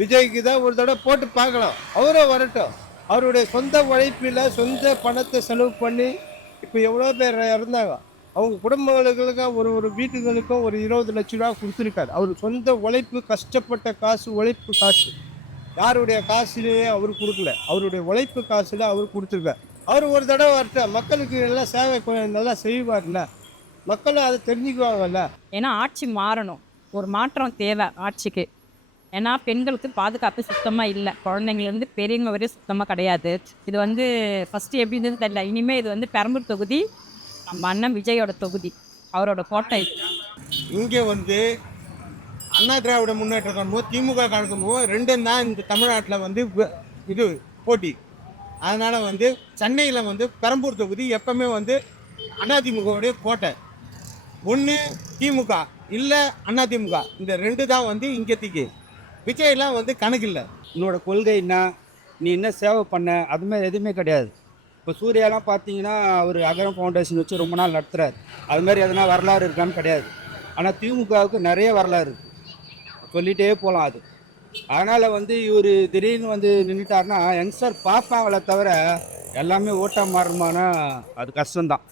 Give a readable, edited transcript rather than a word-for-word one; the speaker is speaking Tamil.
விஜய்க்கு தான் ஒரு தடவை போட்டு பார்க்கலாம். அவரும் வரட்டும். அவருடைய சொந்த உழைப்பில் சொந்த பணத்தை செலவு பண்ணி இப்போ எவ்வளோ பேர் இறந்தாங்க. அவங்க குடும்பங்களுக்கும் ஒரு ஒரு வீட்டுகளுக்கும் ஒரு 20 லட்ச ரூபா கொடுத்துருக்காரு. அவர் சொந்த உழைப்பு, கஷ்டப்பட்ட காசு, உழைப்பு காசு. யாருடைய காசுலேயே அவர் கொடுக்கல. அவருடைய உழைப்பு காசுல அவர் கொடுத்துருக்கார். அவர் ஒரு தடவை வரட்டும். மக்களுக்கு எல்லாம் சேவை நல்லா செய்வார்ல. மக்களும் அதை தெரிஞ்சுக்குவாங்கல்ல. ஏன்னா ஆட்சி மாறணும். ஒரு மாற்றம் தேவை ஆட்சிக்கு. ஏன்னா பெண்களுக்கு பாதுகாப்பு சுத்தமாக இல்லை. குழந்தைங்கலேருந்து பெரியவங்க வரையும் சுத்தமாக கிடையாது. இது வந்து ஃபஸ்ட்டு எப்படி இருந்ததுன்னு தெரியல. இனிமேல் இது வந்து பெரம்பூர் தொகுதி நம்ம அண்ணன் விஜயோட தொகுதி. அவரோட கோட்டை இது. இங்கே வந்து அண்ணா திராவிட முன்னேற்ற கழகமும் திமுக கழகமும் ரெண்டும் தான் இந்த தமிழ்நாட்டில் வந்து இது போட்டி. அதனால் வந்து சென்னையில் வந்து பெரம்பூர் தொகுதி எப்பவுமே வந்து அதிமுகவுடைய கோட்டை. ஒன்று திமுக இல்லை அதிமுக, இந்த ரெண்டு தான் வந்து இங்கேத்திக்கு. விஜயெல்லாம் வந்து கணக்கு இல்லை. உன்னோட கொள்கை என்ன, நீ என்ன சேவை பண்ண, அதுமாதிரி எதுவுமே கிடையாது. இப்போ சூர்யாலாம் பார்த்தீங்கன்னா அவர் அகரம் ஃபவுண்டேஷன் வச்சு ரொம்ப நாள் நடத்துகிறார். அதுமாதிரி எதனா வரலாறு இருக்கான்னு கிடையாது. ஆனால் திமுகவுக்கு நிறைய வரலாறு இருக்குது, சொல்லிகிட்டே போகலாம் அது. அதனால் வந்து இவர் திடீர்னு வந்து நின்றுட்டாருன்னா யங்ஸ்டர் பார்ப்பாங்களே தவிர எல்லாமே ஓட்டாக மாறுமானா அது கஷ்டம்தான்.